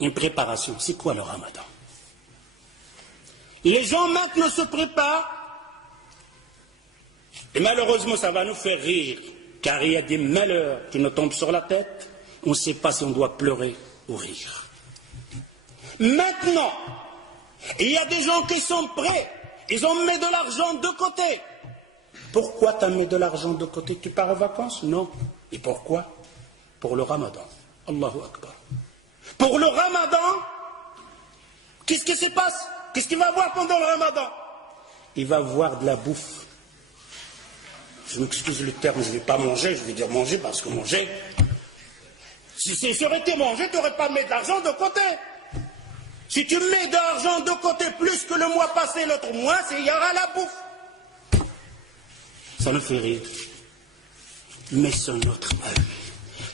Une préparation. C'est quoi le ramadan? Les gens maintenant se préparent, et malheureusement ça va nous faire rire, car il y a des malheurs qui nous tombent sur la tête, on ne sait pas si on doit pleurer ou rire. Maintenant, il y a des gens qui sont prêts, ils ont mis de l'argent de côté. Pourquoi tu as mis de l'argent de côté? Tu pars en vacances? Non. Et pourquoi? Pour le ramadan. Allahu Akbar. Pour le ramadan, qu'est-ce qui se passe? Qu'est-ce qu'il va voir pendant le ramadan? Il va voir de la bouffe. Je m'excuse le terme, je ne vais pas manger, je vais dire manger parce que manger, si ça aurait été manger, tu n'aurais pas mis de l'argent de côté. Si tu mets de l'argent de côté plus que le mois passé, l'autre mois, il y aura la bouffe. Ça nous fait rire. Mais c'est notre vie.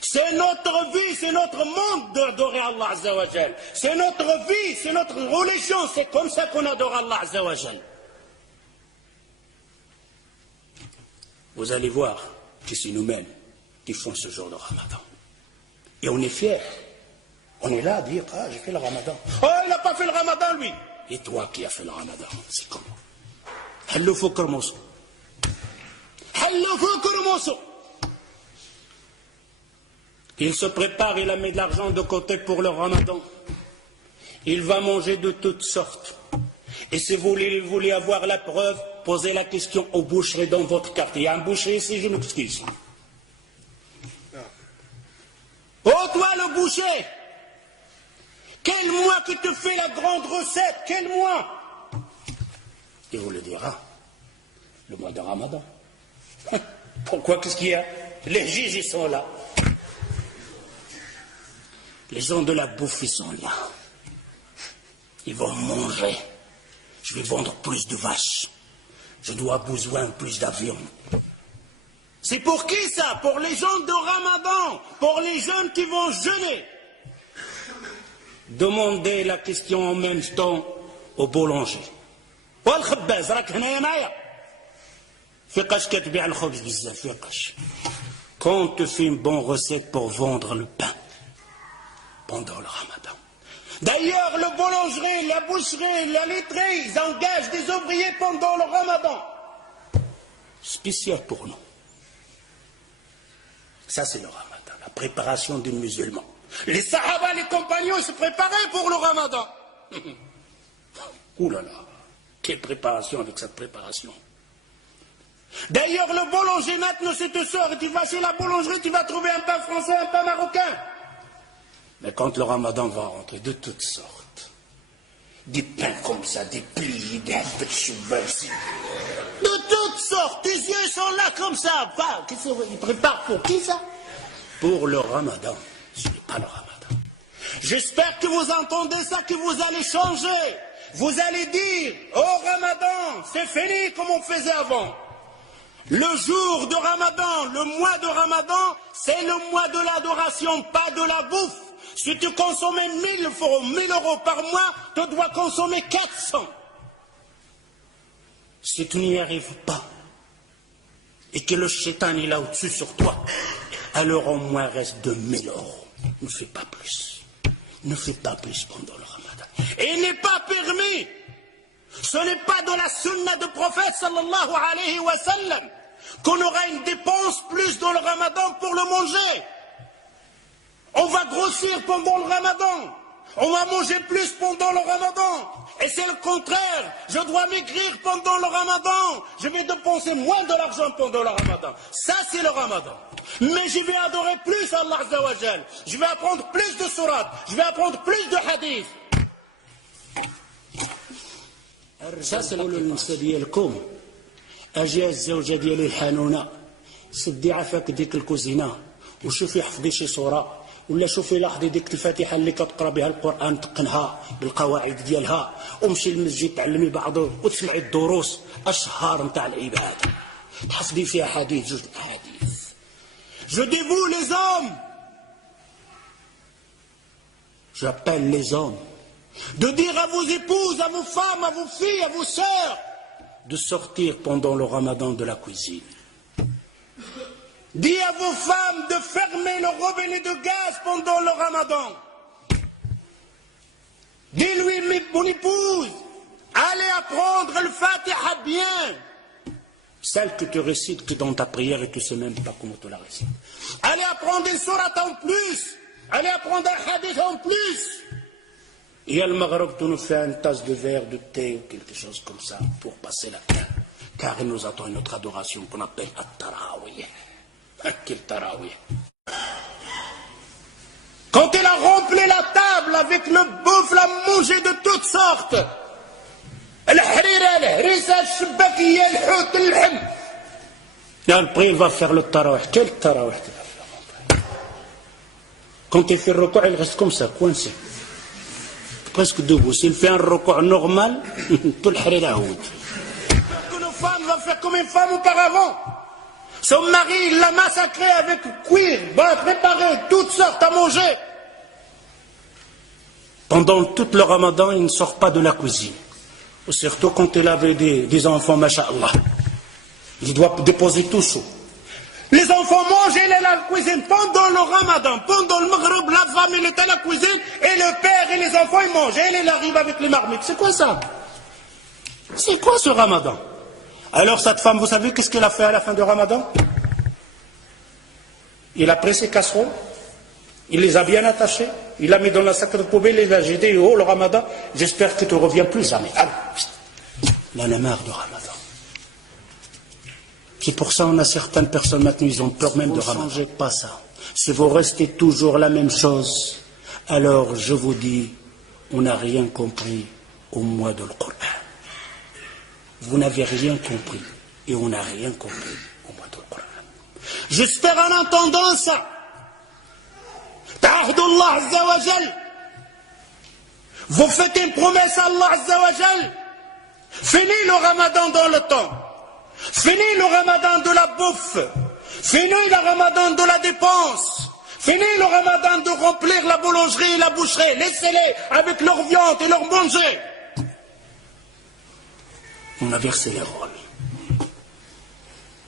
C'est notre vie, c'est notre monde d'adorer Allah Azza wa Jal. C'est notre vie, c'est notre religion, c'est comme ça qu'on adore Allah Azza wa Jal. Vous allez voir que c'est nous-mêmes qui font ce jour de ramadan. Et on est fiers. On est là à dire, ah, j'ai fait le ramadan. Oh, il n'a pas fait le ramadan, lui. Et toi qui as fait le ramadan, c'est comment? Hallo Fokr Mosso. Hallo Fokr Mosso. Il se prépare, il a mis de l'argent de côté pour le ramadan. Il va manger de toutes sortes. Et si vous voulez avoir la preuve, posez la question aux boucheries dans votre quartier. Il y a un boucher ici, je m'excuse. Oh, toi le boucher, quel mois qui te fait la grande recette? Quel mois? Il vous le dira, le mois de ramadan. Pourquoi? Qu'est-ce qu'il y a? Les juges, ils sont là. Les gens de la bouffe, ils sont là. Ils vont manger. Je vais vendre plus de vaches. Je dois besoin plus d'avions. C'est pour qui ça? Pour les gens de Ramadan, pour les jeunes qui vont jeûner. Demandez la question en même temps au boulanger. Quand on te fait une bonne recette pour vendre le pain pendant le Ramadan. D'ailleurs, le boulangerie, la boucherie, la laiterie, ils engagent des ouvriers pendant le Ramadan. Spécial pour nous. Ça, c'est le Ramadan, la préparation des musulmans. Les Sahaba, les compagnons, ils se préparaient pour le Ramadan. Ouh là là, quelle préparation avec cette préparation. D'ailleurs, le boulanger, maintenant, c'est te sort et tu vas chez la boulangerie, tu vas trouver un pain français, un pain marocain. Mais quand le Ramadan va rentrer, de toutes sortes, des pains comme ça, des pliés, des peu de cheveux, de toutes sortes, tes yeux sont là comme ça. Ils préparent pour qui ça? Pour le Ramadan. Ce n'est pas le Ramadan. J'espère que vous entendez ça, que vous allez changer. Vous allez dire, oh Ramadan, c'est fini comme on faisait avant. Le jour de Ramadan, le mois de Ramadan, c'est le mois de l'adoration, pas de la bouffe. Si tu consommais 1000 euros par mois, tu dois consommer 400. Si tu n'y arrives pas, et que le shaitan est là au-dessus sur toi, alors au moins reste 2000 euros. Ne fais pas plus. Ne fais pas plus pendant le Ramadan. Et il n'est pas permis. Ce n'est pas dans la sunna du prophète sallallahu alayhi wa sallam qu'on aura une dépense plus dans le Ramadan pour le manger. On va grossir pendant le Ramadan. On va manger plus pendant le Ramadan. Et c'est le contraire. Je dois maigrir pendant le Ramadan. Je vais dépenser moins de l'argent pendant le Ramadan. Ça, c'est le Ramadan. Mais je vais adorer plus Allah Azza wa Jal. Je vais apprendre plus de sourates. Je vais apprendre plus de hadiths. Ça, c'est le ديالكم. أجي الزوجة ديالي الحنونة. سدي عافاك ديك الكوزينة. وشوفي حفظي شي صورة. ولا شوفي لاحظي ديك الفاتحه اللي كتقرا بها القران تقنها بالقواعد ديالها ومشي للمسجد تعلمي بعضه وتسمعي الدروس اشهار نتاع العباده تحفظي فيها حديث جوج احاديث. Je dis vous les hommes, j'appelle les hommes, de dire à vos épouses, à vos femmes, à vos filles, à vos sœurs, de sortir pendant le Ramadan de la cuisine. Dis à vos femmes de fermer le robinet de gaz pendant le Ramadan. mon épouse, allez apprendre le Fatiha bien. Celle que tu récites que dans ta prière et tu ne sais même pas comment tu la récites. Allez apprendre une sourate en plus. Allez apprendre un hadith en plus. Et à le Maghreb, tu nous fais une tasse de verre, de thé ou quelque chose comme ça pour passer la terre. Car il nous attend une autre adoration qu'on appelle At-Tarawih. Quel Tarawih. Quand il a rempli la table avec le bouffe, la mangé de toutes sortes. الحريرة الهريسة الشباكية الحوت اللحم. Et après il va faire le tarawih. Quel tarawih tu vas faire? Quand il fait le recours, il reste comme ça, coincé. Presque debout. S'il fait un recours normal, tout le harira houd. Que nos femmes vont faire comme une femme auparavant. Son mari, il l'a massacré avec cuir, va préparer toutes sortes à manger. Pendant tout le ramadan, il ne sort pas de la cuisine. Surtout quand il avait des enfants, masha'Allah. Il doit déposer tout ça. Les enfants mangent, il est à la cuisine. Pendant le ramadan, pendant le maghreb, la femme, elle est à la cuisine, et le père et les enfants, ils mangent. Et il arrive avec les marmites. C'est quoi ça? C'est quoi ce ramadan? Alors cette femme, vous savez qu'est-ce qu'elle a fait à la fin du ramadan? Il a pris ses casseroles, il les a bien attachées, il l'a mis dans la sac de poubelle, il a jeté, oh le ramadan, j'espère que tu ne reviens plus jamais. Allez, il en a marre du ramadan. C'est pour ça qu'on a certaines personnes maintenant, ils ont peur même de ramadan. Ne changez pas ça. Si vous restez toujours la même chose, alors je vous dis, on n'a rien compris au mois de Coran. Vous n'avez rien compris et on n'a rien compris au mois de Coran. J'espère en entendant ça. Ta'ahdullah Azza wa Jal. Vous faites une promesse à Allah Azza wa Jal. Fini le ramadan dans le temps. Fini le ramadan de la bouffe. Fini le ramadan de la dépense. Fini le ramadan de remplir la boulangerie et la boucherie. Laissez-les avec leur viande et leur manger. On a versé les rôles.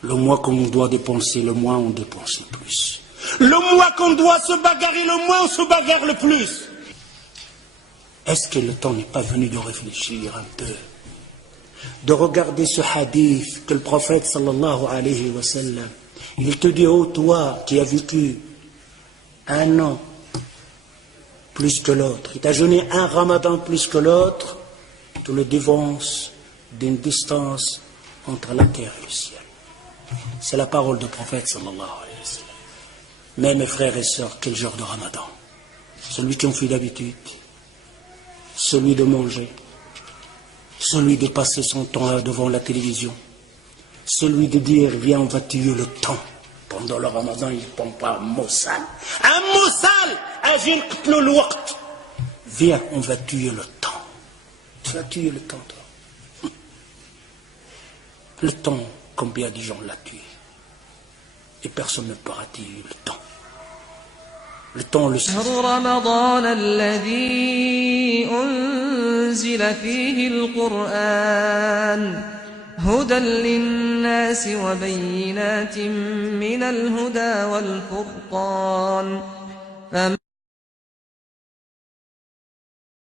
Le mois qu'on doit dépenser, le mois on dépense le plus. Le mois qu'on doit se bagarrer, le mois on se bagarre le plus. Est-ce que le temps n'est pas venu de réfléchir un peu, de regarder ce hadith que le prophète sallallahu alayhi wa sallam, il te dit, oh toi qui as vécu un an plus que l'autre, il t'a jeûné un ramadan plus que l'autre, tu le dévances d'une distance entre la terre et le ciel. C'est la parole du prophète sallallahu alayhi wa sallam. Mais mes frères et sœurs, quel genre de ramadan? Celui qui en fait d'habitude, celui de manger, celui de passer son temps devant la télévision, celui de dire viens on va tuer le temps. Pendant le ramadan il ne prend pas un mot sale. Un mot sale, agir le waqt. Viens on va tuer le temps. Tu vas tuer le temps toi. Le temps, combien de gens l'a tué? Et personne ne pourra tuer le temps. Le temps le sait. رمضان الذي أنزل فيه القرآن هدى للناس وبينات من الهدى والفرقان